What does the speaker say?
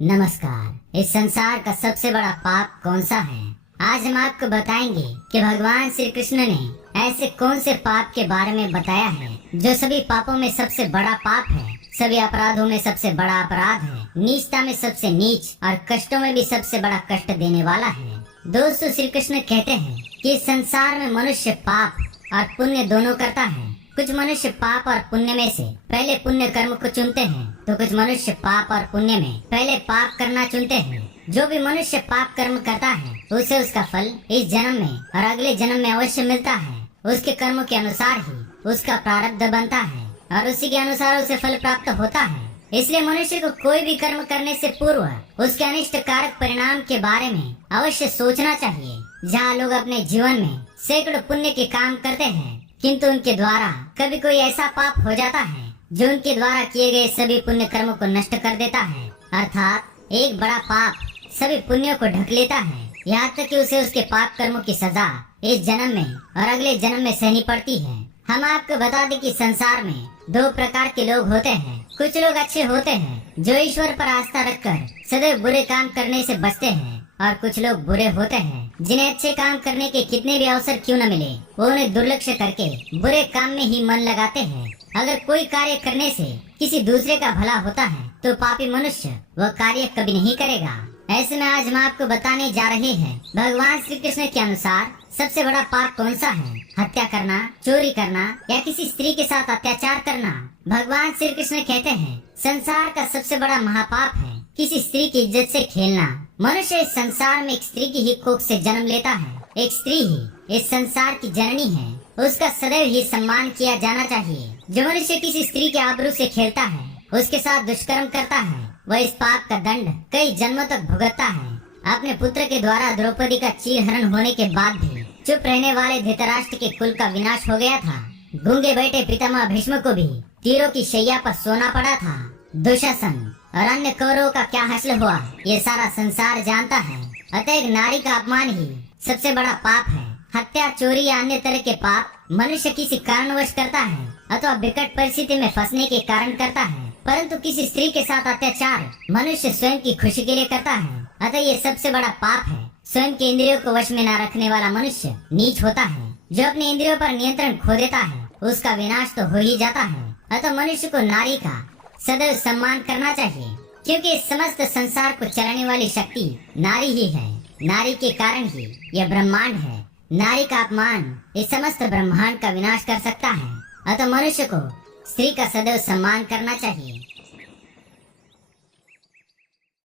नमस्कार। इस संसार का सबसे बड़ा पाप कौन सा है? आज हम आपको बताएंगे कि भगवान श्री कृष्ण ने ऐसे कौन से पाप के बारे में बताया है जो सभी पापों में सबसे बड़ा पाप है, सभी अपराधों में सबसे बड़ा अपराध है, नीचता में सबसे नीच और कष्टों में भी सबसे बड़ा कष्ट देने वाला है। दोस्तों, श्री कृष्ण कहते हैं कि इस संसार में मनुष्य पाप और पुण्य दोनों करता है। कुछ मनुष्य पाप और पुण्य में से पहले पुण्य कर्म को चुनते हैं, तो कुछ मनुष्य पाप और पुण्य में पहले पाप करना चुनते हैं। जो भी मनुष्य पाप कर्म करता है उसे उसका फल इस जन्म में और अगले जन्म में अवश्य मिलता है। उसके कर्मों के अनुसार ही उसका प्रारब्ध बनता है और उसी के अनुसार उसे फल प्राप्त होता है। इसलिए मनुष्य को कोई भी कर्म करने से पूर्व उसके अनिष्ट कारक परिणाम के बारे में अवश्य सोचना चाहिए। जहाँ लोग अपने जीवन में सैकड़ों पुण्य के काम करते हैं, किंतु उनके द्वारा कभी कोई ऐसा पाप हो जाता है जो उनके द्वारा किए गए सभी पुण्य कर्मों को नष्ट कर देता है। अर्थात एक बड़ा पाप सभी पुण्यों को ढक लेता है, यहाँ तक कि उसे उसके पाप कर्मों की सजा इस जन्म में और अगले जन्म में सहनी पड़ती है। हम आपको बता दें कि संसार में दो प्रकार के लोग होते हैं। कुछ लोग अच्छे होते हैं जो ईश्वर पर आस्था रखकर सदैव बुरे काम करने से बचते हैं, और कुछ लोग बुरे होते हैं जिन्हें अच्छे काम करने के कितने भी अवसर क्यों न मिले, वो उन्हें दुर्लक्ष्य करके बुरे काम में ही मन लगाते हैं। अगर कोई कार्य करने से किसी दूसरे का भला होता है तो पापी मनुष्य वह कार्य कभी नहीं करेगा। ऐसे में आज हम आपको बताने जा रहे हैं भगवान श्री कृष्ण के अनुसार सबसे बड़ा पाप कौन सा है। हत्या करना, चोरी करना या किसी स्त्री के साथ अत्याचार करना। भगवान श्री कृष्ण कहते हैं संसार का सबसे बड़ा महापाप है किसी स्त्री की इज्जत से खेलना। मनुष्य इस संसार में एक स्त्री की ही कोख से जन्म लेता है। एक स्त्री ही इस संसार की जननी है, उसका सदैव ही सम्मान किया जाना चाहिए। जो मनुष्य किसी स्त्री के आबरू से खेलता है, उसके साथ दुष्कर्म करता है, वह इस पाप का दंड कई जन्मों तक भुगतता है। अपने पुत्र के द्वारा द्रौपदी का चीरहरण होने के बाद भी चुप रहने वाले धृतराष्ट्र के कुल का विनाश हो गया था। गूंगे बैठे पितामह भीष्म को भी तीरों की शैया पर सोना पड़ा था। दुशासन और अन्य कौरवों का क्या हासिल हुआ ये सारा संसार जानता है। अतः एक नारी का अपमान ही सबसे बड़ा पाप है। हत्या, चोरी या अन्य तरह के पाप मनुष्य किसी कारणवश करता है अथवा विकट परिस्थिति में फंसने के कारण करता है, परंतु किसी स्त्री के साथ अत्याचार मनुष्य स्वयं की खुशी के लिए करता है। अतः ये सबसे बड़ा पाप है। स्वयं के इंद्रियों को वश में न रखने वाला मनुष्य नीच होता है। जो अपने इंद्रियों पर नियंत्रण खो देता है उसका विनाश तो हो ही जाता है। अतः मनुष्य को नारी का सदैव सम्मान करना चाहिए, क्योंकि इस समस्त संसार को चलाने वाली शक्ति नारी ही है। नारी के कारण ही यह ब्रह्मांड है। नारी का अपमान इस समस्त ब्रह्मांड का विनाश कर सकता है। अतः मनुष्य को स्त्री का सदैव सम्मान करना चाहिए।